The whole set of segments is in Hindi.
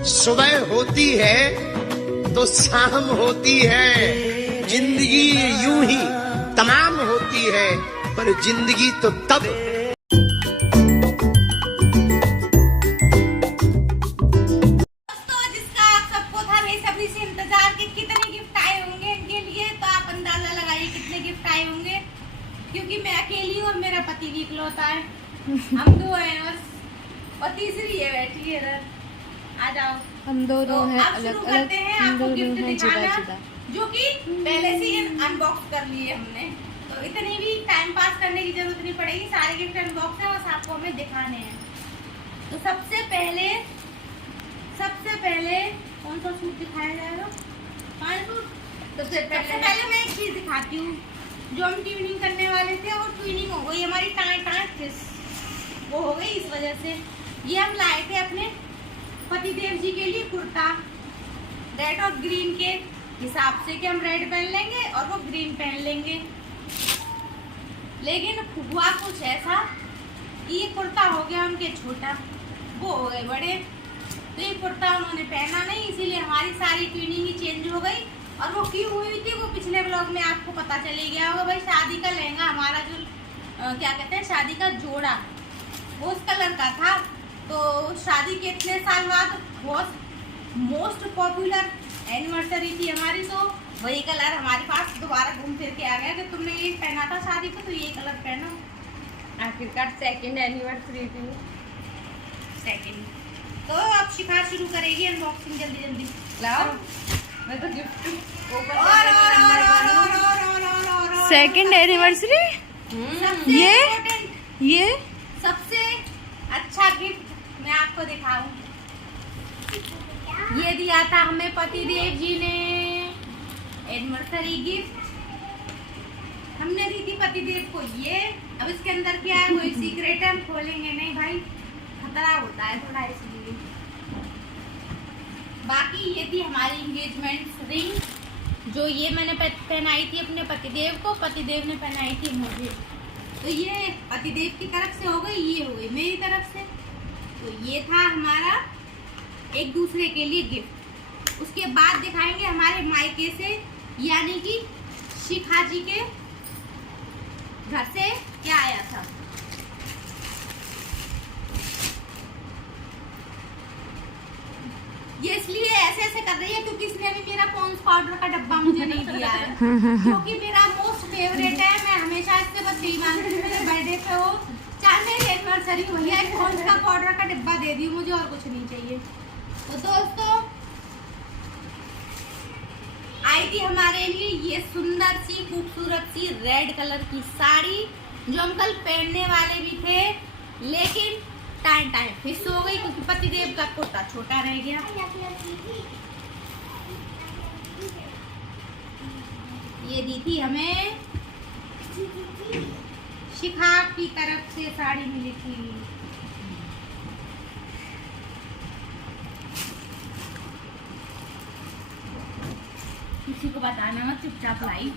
सुबह होती है तो शाम होती है, जिंदगी यूं ही तमाम होती है, पर जिंदगी तो तब। दोस्तों, जिसका आप सबको था बेसब्री से इंतजार कि कितने गिफ्ट आए होंगे इनके लिए, तो आप अंदाजा लगाइए कितने गिफ्ट आए होंगे। क्योंकि मैं अकेली हूँ और मेरा पति भी इकलौता है, हम दो हैं बस, और तीसरी है बैठी है इधर। आ जाओ, हम दोनों हैं अब अलग शुरू अलग, करते हैं हम आपको दोनों गिफ्ट हैं जुदा दिखाना, जुदा। जो कि पहले से ही अनबॉक्स कर लिए हमने, तो इतनी भी टाइम पास करने की जरूरत नहीं पड़ेगी। सारे गिफ्ट अनबॉक्स है, बस आपको हमें दिखाने हैं। तो सबसे पहले कौन सा सूट दिखाया जाएगा? सबसे पहले मैं एक चीज दिखाती हूँ, जो हम ट्यूनिंग करने वाले थे वो ट्यूनिंग हो गई हमारी, टाँट वो हो गई इस वजह से। ये हम लाए थे अपने पतिदेव जी के लिए कुर्ता, रेड और ग्रीन के हिसाब से, कि हम रेड पहन लेंगे और वो ग्रीन पहन लेंगे। लेकिन हुआ कुछ ऐसा कि ये कुर्ता हो गया उनके छोटा, वो हो गए बड़े, तो ये कुर्ता उन्होंने पहना नहीं, इसीलिए हमारी सारी ट्यूनिंग ही चेंज हो गई। और वो क्यों हुई थी वो पिछले ब्लॉग में आपको पता चले गया होगा। भाई शादी का लहंगा हमारा जो क्या कहते हैं, शादी का जोड़ा वो उस कलर का था, तो शादी के इतने साल बाद बहुत मोस्ट पॉपुलर एनिवर्सरी थी हमारी, तो वही कलर हमारे पास दोबारा घूम फिर के आ गया कि तुमने ये पहना था शादी पे, तो ये कलर पहनो। आखिरकार सेकंड एनिवर्सरी थी, सेकंड। तो अब शिखा शुरू करेगी अनबॉक्सिंग, जल्दी जल्दी लाओ। मैं तो गिफ्ट और सेकंड एनिवर्सरी, ये सबसे अच्छा गिफ्ट मैं आपको दिखाऊं, ये दिया था हमें पतिदेव जी ने एनिवर्सरी गिफ्ट, हमने दी थी पतिदेव को ये। अब इसके अंदर क्या है, कोई सीक्रेट है, हम खोलेंगे नहीं भाई, खतरा होता है थोड़ा, इसलिए। बाकी ये थी हमारी एंगेजमेंट रिंग, जो ये मैंने पहनाई थी अपने पतिदेव को, पतिदेव ने पहनाई थी मुझे। तो ये पतिदेव की तरफ से हो गई, ये हो गई मेरी तरफ से। तो ये था हमारा एक दूसरे के लिए गिफ्ट। उसके बाद दिखाएंगे हमारे मायके से, यानी कि शिखा जी के घर से क्या आया था। ये इसलिए ऐसे ऐसे कर रही है क्योंकि इसने अभी मेरा पॉन्स पाउडर का डब्बा मुझे नहीं दिया है, क्योंकि मेरा मोस्ट फेवरेट है। मैं हमेशा इससे बस यही मांगती हूँ, मेरे बर्थडे पे हो चाहे मेरी एनिवर्सरी हो, भैया एक पॉन्स का पाउडर का डिब्बा दे दी मुझे, और कुछ नहीं चाहिए। तो दोस्तों, आई थी हमारे लिए ये सुंदर सी खूबसूरत सी रेड कलर की साड़ी, जो हम कल पहनने वाले भी थे, लेकिन टाइम फिक्स हो गई क्योंकि पतिदेव का कुर्ता छोटा रह गया। ये दी थी हमें शिखा की तरफ से, साड़ी मिली थी। किसी को बताना मत, चुपचाप लाई।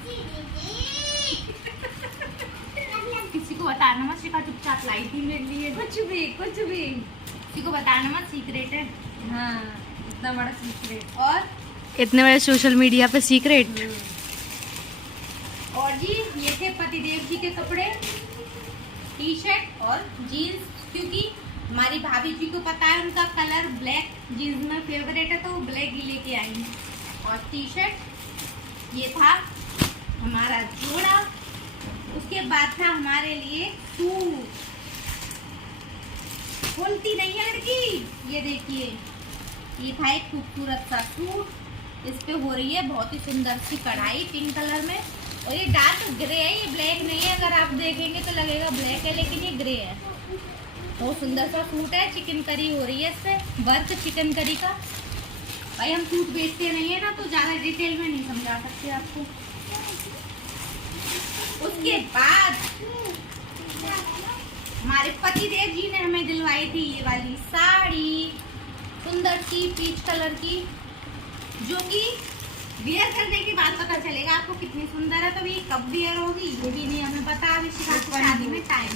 किसी को बताना मत, शिखा चुपचाप लाई थी मेरे लिए, कुछ भी किसी को बताना मत, सीक्रेट है। हाँ, इतना बड़ा सीक्रेट, और इतने बड़े सोशल मीडिया पे सीक्रेट। और जी ये थे पतिदेव जी के कपड़े, टी शर्ट और जीन्स, क्योंकि हमारी भाभी जी को पता है उनका कलर ब्लैक जीन्स में फेवरेट है, तो वो ब्लैक ही लेके आई। और टी शर्ट, ये था हमारा जोड़ा। उसके बाद था हमारे लिए सूट, खोलती नहीं है लड़की, ये देखिए, ये था एक खूबसूरत सा सूट, इस पे हो रही है बहुत ही सुंदर सी कढ़ाई पिंक कलर में, और ये डार्क ग्रे है, ये ब्लैक नहीं है। अगर आप देखेंगे तो लगेगा ब्लैक है, लेकिन ये ग्रे है। बहुत सुंदर सा सूट है, चिकनकारी हो रही है इस पे, वर्क चिकनकारी का। भाई हम सूट बेचते नहीं है ना, तो ज्यादा डिटेल में नहीं समझा सकते आपको। उसके बाद हमारे पतिदेव जी ने हमें दिलवाई थी ये वाली साड़ी, सुंदर सी पीच कलर की, जो कि वियर करने के बाद पता चलेगा आपको कितनी सुंदर है। तो ये कब वियर होगी ये भी नहीं हमें पता, अभी शिखा की शादी में टाइम।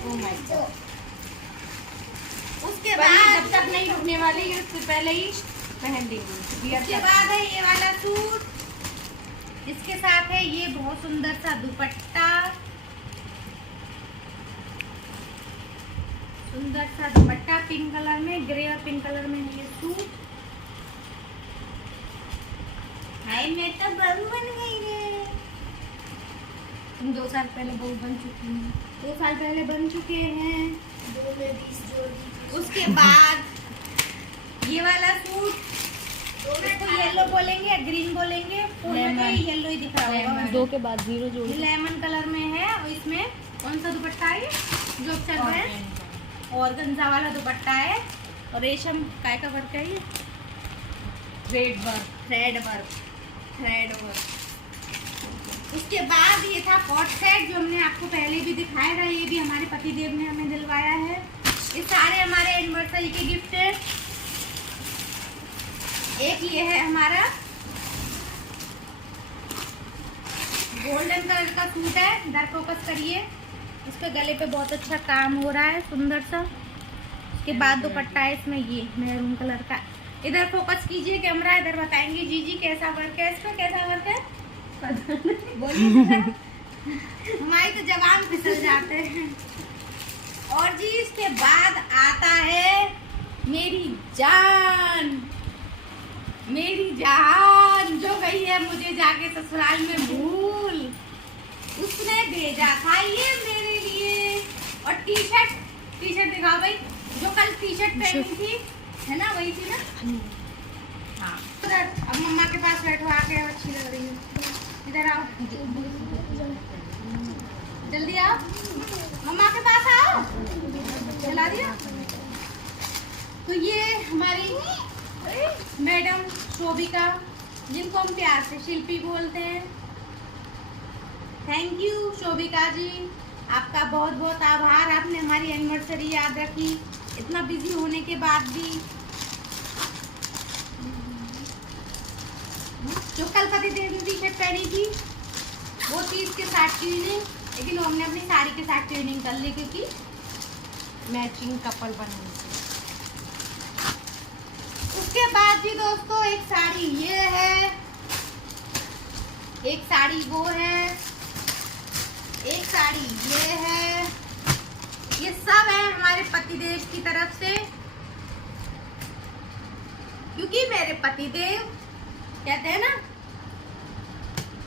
Oh my God. उसके पर ये बाद जब तक नहीं रुकने वाली है उससे पहले ही पहन देंगे। उसके बाद है ये वाला सूट, इसके साथ है ये बहुत सुंदर सा दुपट्टा, सुंदर सा दुपट्टा पिंक कलर में, ग्रे और पिंक कलर में है ये सूट। हाय मैं तो बहू बन गई रे। तुम 2 साल पहले बहू बन चुकी हैं। 2 साल पहले बन चुके हैं। 2 में 20 जोड़ दी। उसके बाद ये वाला सूट, इसको येलो बोलेंगे या ग्रीन बोलेंगे, फूल में तो लेमन। येलो ही दिख रहा होगा। लेमन। 2 के बाद 0 जोड़ ये लेमन कलर में है और इसमें कौन सा दुपट्टा है जो अब चल रहा है, और गंजा वाला दुपट्टा है और रेशम काय का वर्क है ये, red work. Thread work, thread work. उसके बाद ये था कॉट सेट जो हमने आपको पहले भी दिखाया था, ये भी हमारे पति देव ने हमें दिलवाया है। ये सारे हमारे एनिवर्सरी के गिफ्ट है। एक ये है हमारा गोल्डन कलर का सूट है, इधर फोकस करिए, इस पे गले पे बहुत अच्छा काम हो रहा है सुंदर सा। उसके बाद दुपट्टा है इसमें ये मैरून कलर का। इधर फोकस कीजिए कैमरा, इधर बताएंगे जीजी कैसा वर्क है इसका, कैसा वर्क है बोलिए जरा। हमारी तो जवान फिसल जाते हैं। और जी इसके बाद आता है मेरी जान, मेरी जान जो गई है मुझे जाके ससुराल में भूल, उसने भेजा था ये मेरे लिए। और टी शर्ट दिखाओ भाई, जो कल टी शर्ट पहनी थी है ना, वही थी ना। हाँ अब मम्मा के पास बैठो, आके अच्छी लग रही है। इधर आओ, जल्दी आओ, मम्मा के पास आओ, चला दिया। तो ये हमारी मैडम शोभिका, जिनको हम प्यार से शिल्पी बोलते हैं। थैंक यू शोभिका जी, आपका बहुत बहुत आभार, आपने हमारी एनिवर्सरी याद रखी इतना बिजी होने के बाद भी। जो कल पति देव ने टी शर्ट पहनी थी वो थी इसके साथ ट्यूनिंग, लेकिन हमने अपनी साड़ी के साथ ट्यूनिंग कर ली क्योंकि मैचिंग कपल बनानी। उसके बाद जी दोस्तों एक साड़ी ये है, एक साड़ी वो है, एक साड़ी ये है, ये सब है हमारे पतिदेव की तरफ से, क्योंकि मेरे पतिदेव कहते हैं ना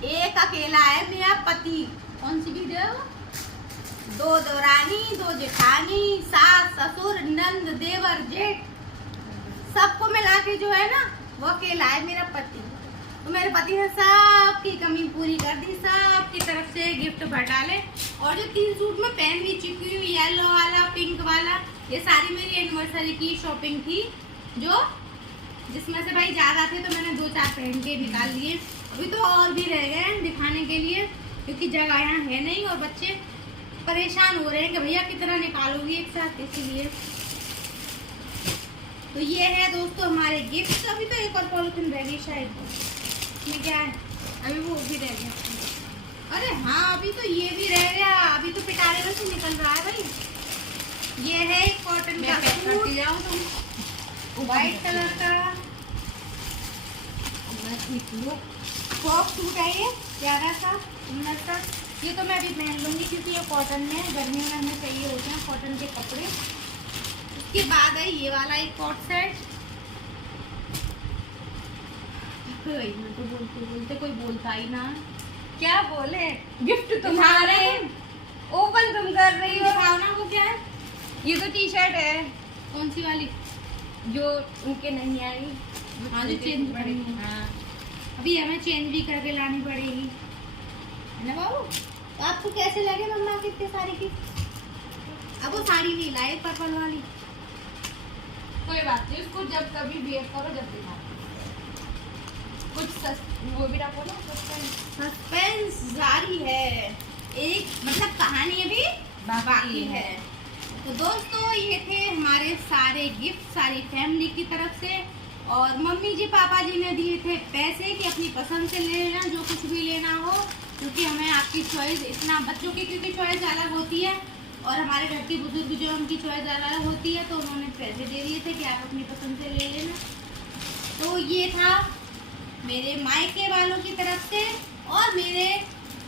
एक अकेला है मेरा पति। कौन सी वीडियो है वो? 2 दौरानी 2 जेठानी, सास ससुर नंद देवर जेठ, सबको मिला के जो है ना वो अकेला है मेरा पति। तो मेरे पति ने सबकी कमी पूरी कर दी, सबकी तरफ से गिफ्ट भर डाले। और जो 3 सूट में पहन भी चुकी हूँ, येलो वाला, पिंक वाला, ये सारी मेरी एनिवर्सरी की शॉपिंग थी, जो जिसमें से भाई ज़्यादा थे तो मैंने 2-4 पहन के निकाल लिए। अभी तो और भी रह गए दिखाने के लिए, क्योंकि जगह यहाँ है नहीं और बच्चे परेशान हो रहे हैं कि भैया कितना निकालोगी एक साथ, इसीलिए। तो ये है दोस्तों हमारे गिफ्ट। अभी तो एक और पॉलिथीन रह गई शायद, इसमें क्या है, अभी वो भी रह गया। अरे हाँ अभी तो ये भी रह गया, अभी तो पिटारे में से निकल रहा है भाई। ये है एक कॉटन का सूट, व्हाइट कलर का फ्रॉक सूट है, ये प्यारा सा सुंदर सा। ये तो मैं अभी पहन लूंगी क्योंकि ये कॉटन में, गर्मियों में हमें चाहिए होते हैं कॉटन के कपड़े। उसके बाद है ये वाला एक कॉट सेट। मैं तो बोलते बोलते कोई बोलता ही ना, क्या बोले, गिफ्ट तुम्हारे, ओपन तुम कर रही हो। दिखाओ ना वो क्या है। ये तो टी शर्ट है कौन सी वाली? जो उनके नहीं आई। हाँ जो चेंज करनी है, हाँ अभी हमें चेंज भी करके लानी पड़ेगी, है ना बाबू। तो आपको कैसे लगे मम्मा कितनी सारी की? अब वो साड़ी नहीं लाए पर्पल वाली। कोई बात नहीं, उसको जब कभी वेयर करो जब दिखाओ। कुछ वो भी रखो ना, सस्पेंस जारी है, एक मतलब कहानी अभी बाकी है। तो दोस्तों ये थे हमारे सारे गिफ्ट, सारी फैमिली की तरफ से। और मम्मी जी पापा जी ने दिए थे पैसे कि अपनी पसंद से ले लेना जो कुछ भी लेना हो, क्योंकि हमें आपकी चॉइस, इतना बच्चों की क्योंकि चॉइस अलग होती है और हमारे घर के बुजुर्ग जो उनकी चॉइस अलग होती है, तो उन्होंने पैसे दे दिए थे कि आप अपनी पसंद से ले लेना। तो ये था मेरे मायके वालों की तरफ से और मेरे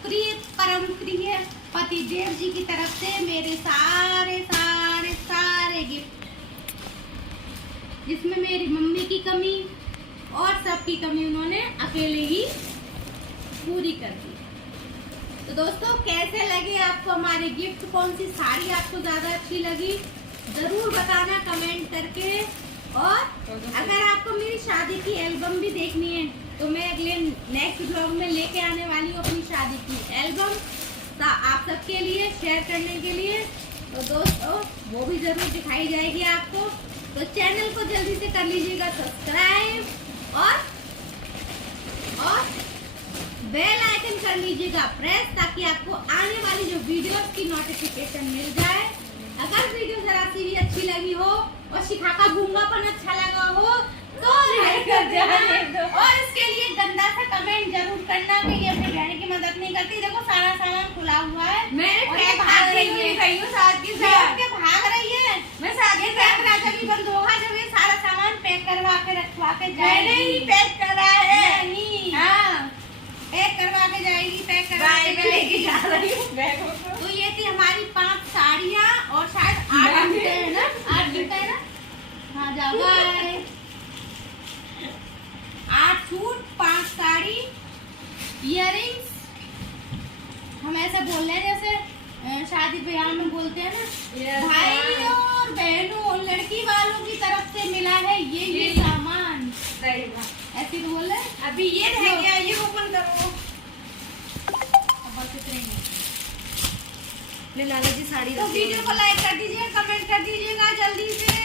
प्रिय परम प्रिय पतिदेव जी की तरफ से मेरे सारे सारे सारे गिफ्ट, जिसमें मेरी मम्मी की कमी और सबकी कमी उन्होंने अकेले ही पूरी कर दी। तो दोस्तों, कैसे लगे आपको हमारे गिफ्ट? कौन सी साड़ी आपको ज्यादा अच्छी लगी जरूर बताना कमेंट करके। और अगर आपको मेरी शादी की एल्बम भी देखनी है तो मैं अगले नेक्स्ट ब्लॉग में लेके आने वाली हूँ अपनी शादी की एल्बम आप सबके लिए शेयर करने के लिए। तो दोस्तों, वो भी जरूर दिखाई जाएगी आपको। तो चैनल को जल्दी से कर लीजिएगा सब्सक्राइब और बेल आइकन कर लीजिएगा प्रेस, ताकि आपको आने वाली जो वीडियोस की नोटिफिकेशन मिल जाए। अगर वीडियो जरा सी भी अच्छी लगी हो और शिखा का गूंगापन अच्छा लगा हो तो लाइक कर देना और इसके लिए गंदा सा कमेंट जरूर करना कि ये अपने बहन की मदद नहीं करती। देखो सारा सामान खुला हुआ है, मैं भाग रही है, साथ के भाग रही है। मैं साथ राजा भी बंद होगा जब ये सारा सामान पैक करवा के रखवा के जाएगी। नहीं पैक करा है, नहीं हाँ पैक करवा के जाएगी, पैक करवा के लेके जा रही हूँ। तो ये थी हमारी 5 साड़ियाँ और शायद 8 जूते है ना, 8 जूते है ना। हाँ जा बाय। 8 suit, 5 sari, earrings. हम ऐसे बोल रहे हैं जैसे शादी ब्याह में बोलते हैं ना, भाई और बहनों लड़की वालों की तरफ से मिला है ये सामान। ऐसे बोल रहे। अभी ये रह गया, ये ओपन करो। बस इतने ही। ले लाला जी साड़ी। तो वीडियो को लाइक कर दीजिएगा, कमेंट कर दीजिएगा जल्दी से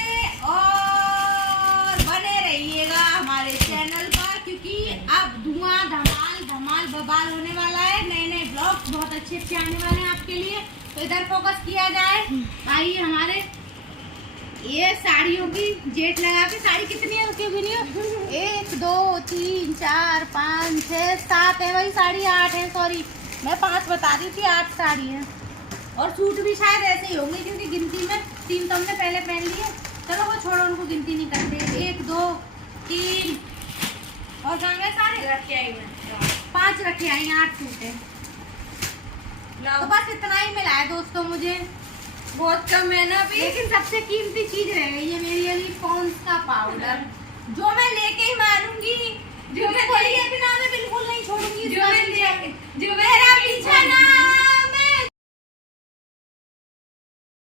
और बने रहिएगा हमारे चैनल पर, क्योंकि अब धुआं धमाल धमाल बवाल होने वाला है। नए नए ब्लॉग्स बहुत अच्छे आने वाले हैं आपके लिए। तो इधर फोकस किया जाए। आइए हमारे ये साड़ियों की जेट लगा के, साड़ी कितनी है उसकी वीडियो? 1 2 3 4 5 6 7 है, वही साड़ी 8 है। सॉरी मैं 5 बता रही थी, 8 साड़ी है। और सूट भी शायद ऐसे ही होंगे क्योंकि गिनती में 3 तो हमने पहले पहन लिए। चलो वो छोड़ो, उनको गिनती नहीं करते। 1 2 3 और कहाँ सारे रखे आई मैं 5 रखे आई, 8 सूट है। तो बस इतना ही मिला है दोस्तों मुझे, बहुत कम है ना अभी। लेकिन सबसे कीमती चीज रह गई है मेरे लिए पॉन्ड्स का पाउडर, जो मैं लेके ही मारूंगी। जो मैं बिना मैं बिल्कुल नहीं छोड़ूंगी। जो मेरा पीछा ना